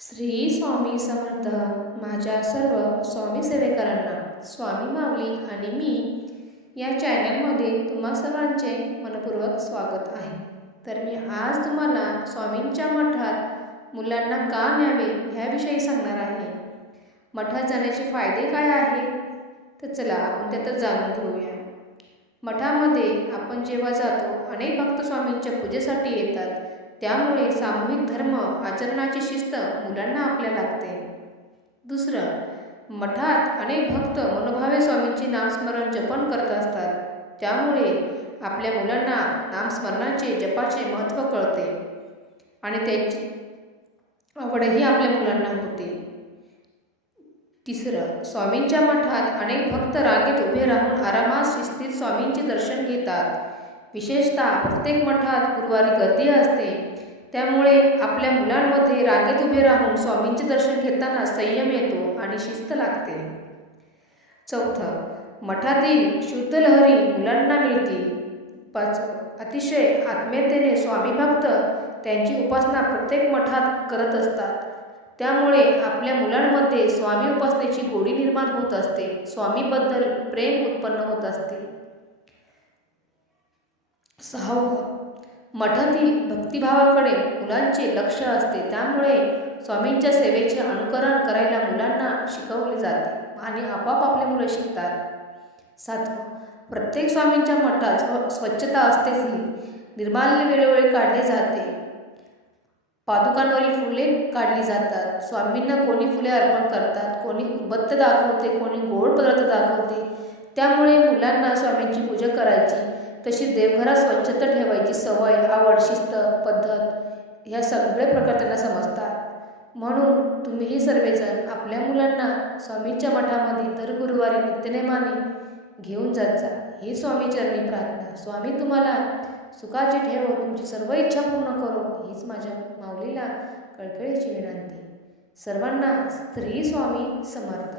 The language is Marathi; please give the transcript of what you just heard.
श्री स्वामी समर्थ. माझ्या सर्व स्वामी सेवेकरांना स्वामी मावली आणि मी या चॅनलमध्ये तुम्हा सर्वांचे मनपूर्वक स्वागत आहे. तर मी आज तुम्हाला स्वामींच्या मठात मुलांना का न्यावे ह्याविषयी सांगणार आहे. मठात जाण्याचे फायदे काय आहे? तर चला आपण त्यात जाणून घेऊया. मठामध्ये आपण जेव्हा जातो अनेक भक्त स्वामींच्या पूजेसाठी येतात. त्यामुळे सामूहिक धर्म आचरणाची शिस्त मुलांना आपल्या लागते. दुसरं मठात अनेक भक्त मनोभावे स्वामींचे नामस्मरण जपन करत असतात. त्यामुळे आपल्या मुलांना नामस्मरणाचे जपाचे महत्त्व कळते आणि त्याची आवडही आपल्या मुलांना होते. तिसरं स्वामींच्या मठात अनेक भक्त रागेत उभे राहून आरामात शिस्तीत स्वामींचे दर्शन घेतात. विशेषतः प्रत्येक मठात गुरुवारी गर्दी असते. त्यामुळे आपल्या मुलांमध्ये रांगेत उभे राहून स्वामींचे दर्शन घेताना संयम येतो आणि शिस्त लागते. चौथं मठातील शुद्ध लहरी मुलांना मिळतील पाच अतिशय आत्मीयतेने स्वामी भक्त त्यांची उपासना प्रत्येक मठात करत असतात. त्यामुळे आपल्या मुलांमध्ये स्वामी उपासनेची गोडी निर्माण होत असते. स्वामीबद्दल प्रेम उत्पन्न होत असते. सहावं मठातील भक्तिभावाकडे मुलांचे लक्ष असते. त्यामुळे स्वामींच्या सेवेचे अनुकरण करायला मुलांना शिकवले जाते आणि आपाप आपले मुलं शिकतात. सातवं प्रत्येक स्वामींच्या मठात स्व स्वच्छता असतेच ही. निर्माल्य वेळोवेळी काढले जाते. पादुकांवरील फुले काढली जातात. स्वामींना कोणी फुले अर्पण करतात कोणी उबत्त दाखवते कोणी गोड पदार्थ दाखवते. त्यामुळे मुलांना स्वामींची पूजा करायची. तशी देवघरात स्वच्छता ठेवायची सवय आवड शिस्त पद्धत ह्या सगळे प्रकार त्यांना समजतात. म्हणून तुम्हीही सर्वजण आपल्या मुलांना स्वामींच्या मठामध्ये दर गुरुवारी नित्यनेमाने घेऊन जात जा. ही स्वामीचरणी प्रार्थना. स्वामी तुम्हाला सुखाची ठेव तुमची सर्व इच्छा पूर्ण करो हीच माझ्या माऊलीला कळकळीची विनंती. सर्वांना स्त्री स्वामी समर्थ.